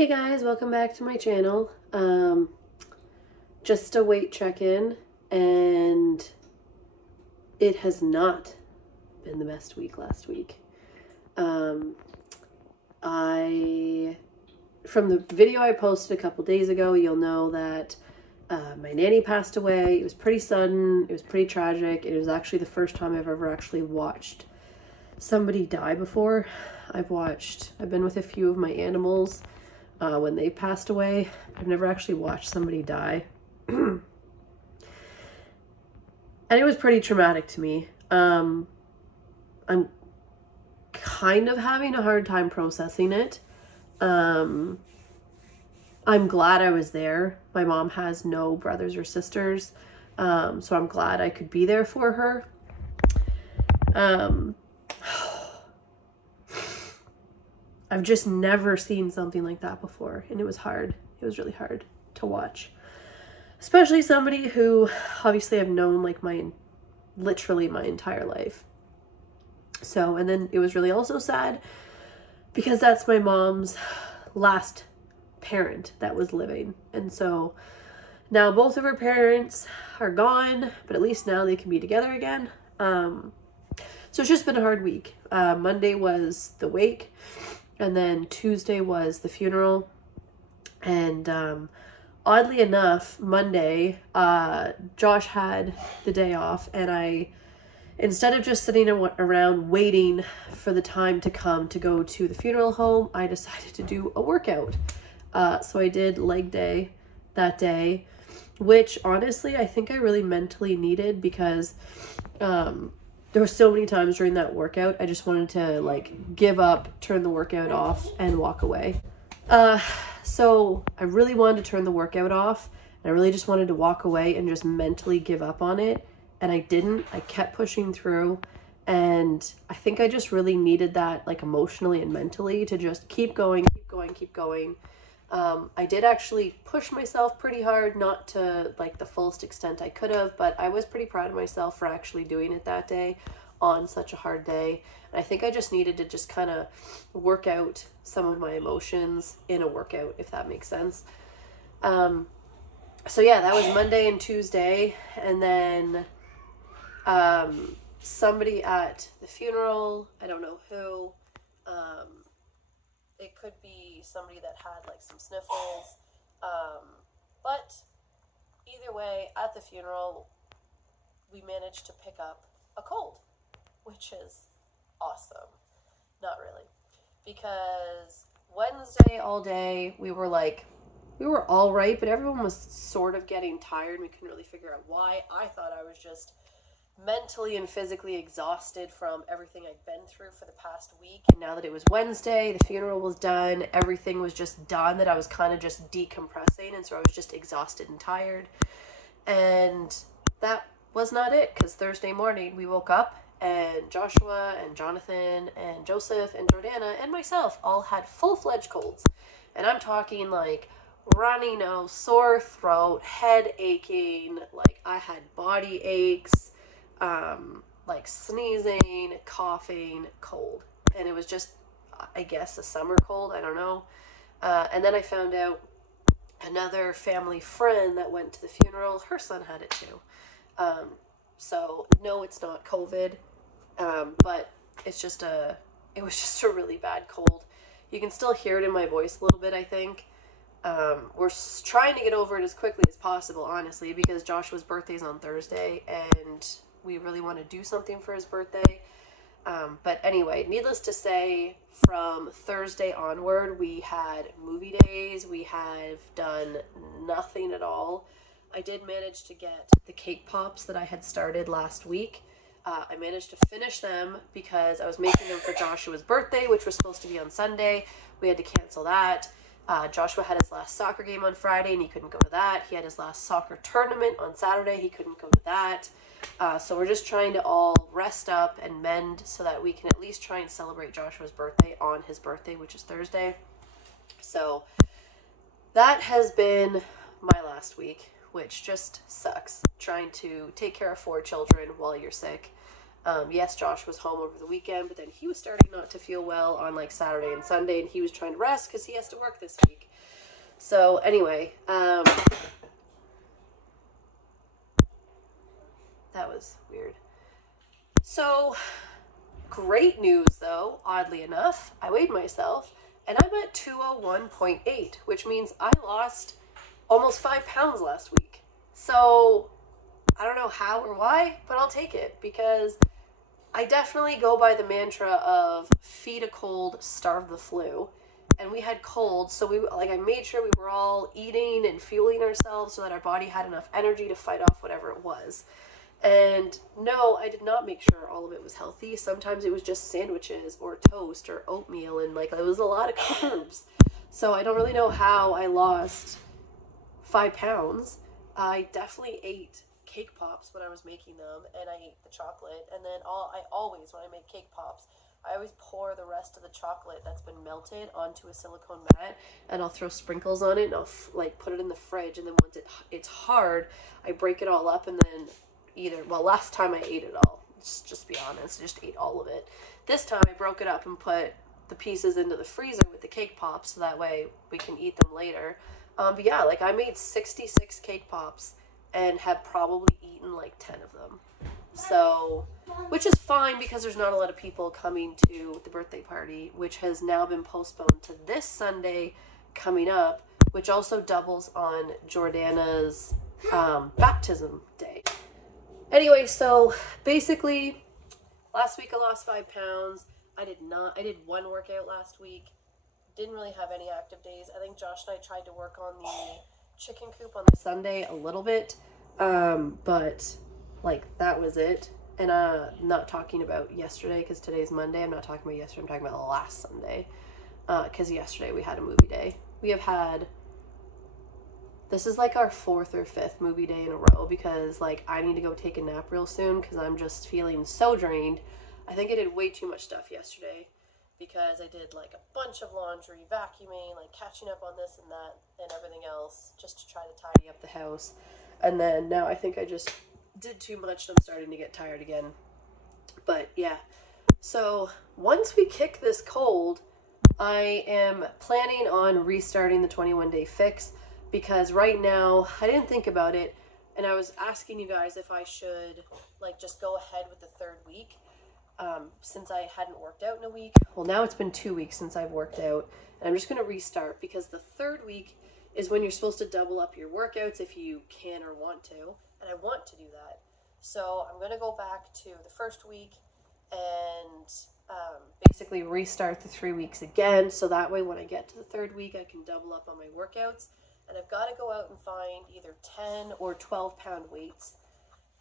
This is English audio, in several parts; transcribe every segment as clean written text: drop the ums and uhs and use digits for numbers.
Hey guys, welcome back to my channel. Just a weight check-in, and it has not been the best week last week. From the video I posted a couple days ago, you'll know that my nanny passed away. It was pretty sudden, it was pretty tragic. It was actually the first time I've ever actually watched somebody die before. I've been with a few of my animals when they passed away. I've never actually watched somebody die. And it was pretty traumatic to me. I'm kind of having a hard time processing it. I'm glad I was there. My mom has no brothers or sisters, so I'm glad I could be there for her. I've just never seen something like that before, and it was hard. It was really hard to watch, especially somebody who obviously I've known like literally my entire life. So, and then it was really also sad because that's my mom's last parent that was living. And so now both of her parents are gone, but at least now they can be together again. So it's just been a hard week. Monday was the wake, and then Tuesday was the funeral. And oddly enough, Monday, Josh had the day off, and instead of just sitting around waiting for the time to come to go to the funeral home, I decided to do a workout. So I did leg day that day, which honestly, I think I really mentally needed, because there were so many times during that workout, I just wanted to like give up, turn the workout off, and walk away. So I really wanted to turn the workout off, and I really just wanted to walk away and just mentally give up on it. And I didn't. I kept pushing through, and I think I just really needed that, like emotionally and mentally, to just keep going, keep going, keep going. I did actually push myself pretty hard, not to like the fullest extent I could have, but I was pretty proud of myself for actually doing it that day on such a hard day. And I think I just needed to just kind of work out some of my emotions in a workout, if that makes sense. So yeah, that was Monday and Tuesday. And then somebody at the funeral, I don't know who, it could be somebody that had like some sniffles, but either way, at the funeral, we managed to pick up a cold, which is awesome. Not really, because Wednesday all day we were all right, but everyone was sort of getting tired. We couldn't really figure out why. I thought I was just mentally and physically exhausted from everything I'd been through for the past week. And now that it was Wednesday, the funeral was done, everything was just done, that I was kind of just decompressing, and so I was just exhausted and tired. And that was not it, because Thursday morning we woke up, and Joshua and Jonathan and Joseph and Jordana and myself all had full-fledged colds. And I'm talking like runny nose, sore throat, head aching, like I had body aches, like sneezing, coughing, cold. And it was just, I guess, a summer cold, I don't know. And then I found out another family friend that went to the funeral, her son had it too. So no, it's not COVID, but it was just a really bad cold. You can still hear it in my voice a little bit, I think. We're trying to get over it as quickly as possible, honestly, because Joshua's birthday is on Thursday, and we really want to do something for his birthday. But anyway, needless to say, from Thursday onward, we had movie days. We have done nothing at all. I did manage to get the cake pops that I had started last week. I managed to finish them because I was making them for Joshua's birthday, which was supposed to be on Sunday. We had to cancel that. Joshua had his last soccer game on Friday, and he couldn't go to that. He had his last soccer tournament on Saturday. He couldn't go to that. So we're just trying to all rest up and mend so that we can at least try and celebrate Joshua's birthday on his birthday, which is Thursday. So that has been my last week, which just sucks, trying to take care of 4 children while you're sick. Yes, Josh was home over the weekend, but then he was starting not to feel well on like Saturday and Sunday, and he was trying to rest because he has to work this week. So anyway, that was weird. So great news though, oddly enough, I weighed myself and I'm at 201.8, which means I lost almost 5 pounds last week. So I don't know how or why, but I'll take it because I definitely go by the mantra of feed a cold, starve the flu. And we had colds, so I made sure we were all eating and fueling ourselves so that our body had enough energy to fight off whatever it was. And no, I did not make sure all of it was healthy. Sometimes it was just sandwiches or toast or oatmeal, and like it was a lot of carbs. So I don't really know how I lost 5 pounds. I definitely ate cake pops when I was making them, and I ate the chocolate. And then I always, when I make cake pops, I always pour the rest of the chocolate that's been melted onto a silicone mat, and I'll throw sprinkles on it, and I'll put it in the fridge. And then once it's hard, I break it all up, and then last time I ate it all. Just be honest, I just ate all of it. This time I broke it up and put the pieces into the freezer with the cake pops, so that way we can eat them later. But yeah, like I made 66 cake pops and have probably eaten like 10 of them. So, which is fine because there's not a lot of people coming to the birthday party, which has now been postponed to this Sunday coming up, which also doubles on Jordana's baptism day. Anyway, so basically, last week I lost 5 pounds. I did one workout last week. Didn't really have any active days. I think Josh and I tried to work on the chicken coop on the Sunday a little bit. But like that was it. And not talking about yesterday because today's Monday. I'm not talking about yesterday. I'm talking about last Sunday. Because yesterday we had a movie day. This is like our 4th or 5th movie day in a row because like I need to go take a nap real soon because I'm just feeling so drained. I think I did way too much stuff yesterday because I did like a bunch of laundry, vacuuming, like catching up on this and that and everything else just to try to tidy up the house. And then now I think I just did too much and I'm starting to get tired again. But yeah, so once we kick this cold, I am planning on restarting the 21-day fix because right now I didn't think about it and I was asking you guys if I should like just go ahead with the 3rd week since I hadn't worked out in a week. Well, now it's been 2 weeks since I've worked out and I'm just going to restart because the 3rd week is when you're supposed to double up your workouts if you can or want to, and I want to do that. So I'm going to go back to the 1st week and basically restart the 3 weeks again, so that way when I get to the 3rd week I can double up on my workouts. And I've got to go out and find either 10 or 12 pound weights,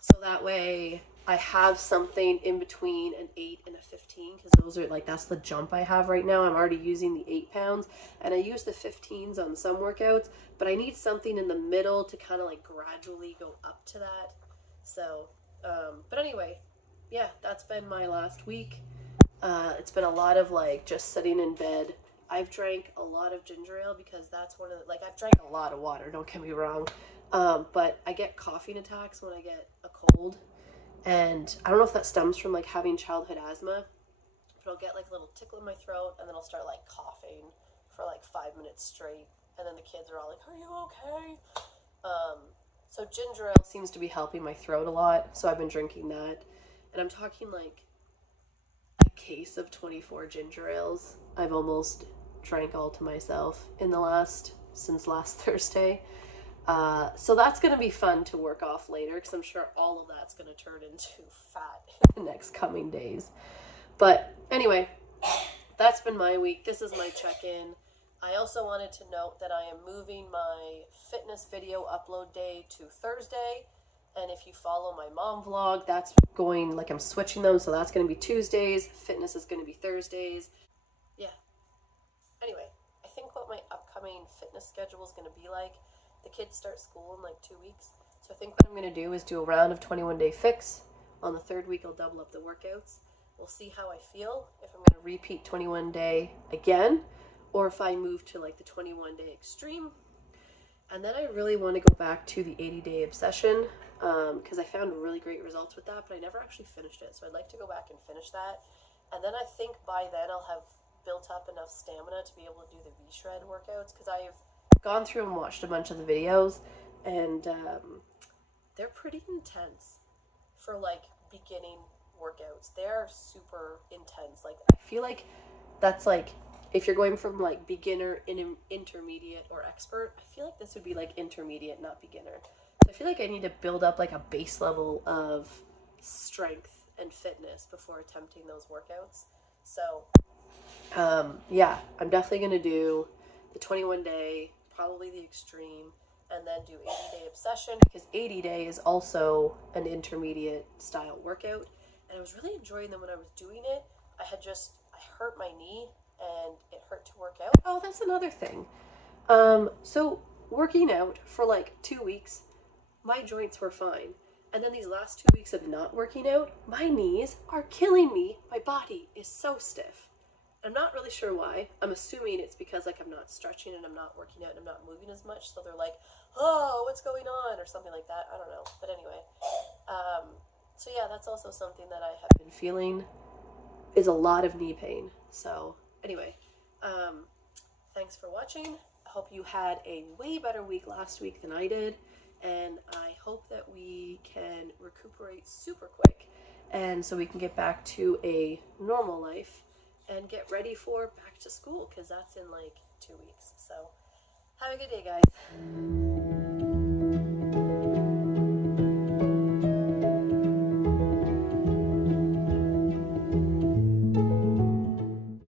so that way I have something in between an 8 and a 15, because those are like, that's the jump I have right now. I'm already using the 8 pounds and I use the 15s on some workouts, but I need something in the middle to kind of like gradually go up to that. So but anyway, yeah, that's been my last week. It's been a lot of like just sitting in bed. I've drank a lot of ginger ale because that's one of the, like I've drank a lot of water, don't get me wrong. But I get coughing attacks when I get a cold. And I don't know if that stems from like having childhood asthma, but I'll get like a little tickle in my throat and then I'll start like coughing for like 5 minutes straight. And then the kids are all like, "Are you okay?" So ginger ale seems to be helping my throat a lot. So I've been drinking that. And I'm talking like a case of 24 ginger ales. I've almost drank all to myself since last Thursday. So that's going to be fun to work off later because I'm sure all of that's going to turn into fat in the next coming days. But anyway, that's been my week. This is my check-in. I also wanted to note that I am moving my fitness video upload day to Thursday. And if you follow my mom vlog, that's going, like I'm switching them. So that's going to be Tuesdays. Fitness is going to be Thursdays. Yeah. Anyway, I think what my upcoming fitness schedule is going to be like, the kids start school in like 2 weeks. So I think what I'm going to do is do a round of 21-day fix. On the 3rd week, I'll double up the workouts. We'll see how I feel, if I'm going to repeat 21-day again, or if I move to like the 21-day extreme. And then I really want to go back to the 80-day obsession because I found really great results with that, but I never actually finished it. So I'd like to go back and finish that. And then I think by then I'll have built up enough stamina to be able to do the V-Shred workouts because I've gone through and watched a bunch of the videos, and they're pretty intense for like beginning workouts. They're super intense. Like I feel like that's like if you're going from like beginner, intermediate, or expert, I feel like this would be like intermediate, not beginner. So I feel like I need to build up like a base level of strength and fitness before attempting those workouts. So yeah, I'm definitely going to do the 21 day, probably the extreme, and then do 80-day obsession because 80-day is also an intermediate style workout. And I was really enjoying them when I was doing it. I hurt my knee and it hurt to work out. Oh, that's another thing. So working out for like 2 weeks, my joints were fine. And then these last 2 weeks of not working out, my knees are killing me. My body is so stiff. I'm not really sure why. I'm assuming it's because like I'm not stretching and I'm not working out and I'm not moving as much. So they're like, oh, what's going on? Or something like that. I don't know. But anyway. So yeah, that's also something that I have been feeling is a lot of knee pain. So anyway, thanks for watching. I hope you had a way better week last week than I did. And I hope that we can recuperate super quick and so we can get back to a normal life and get ready for back to school because that's in like 2 weeks. So have a good day, guys.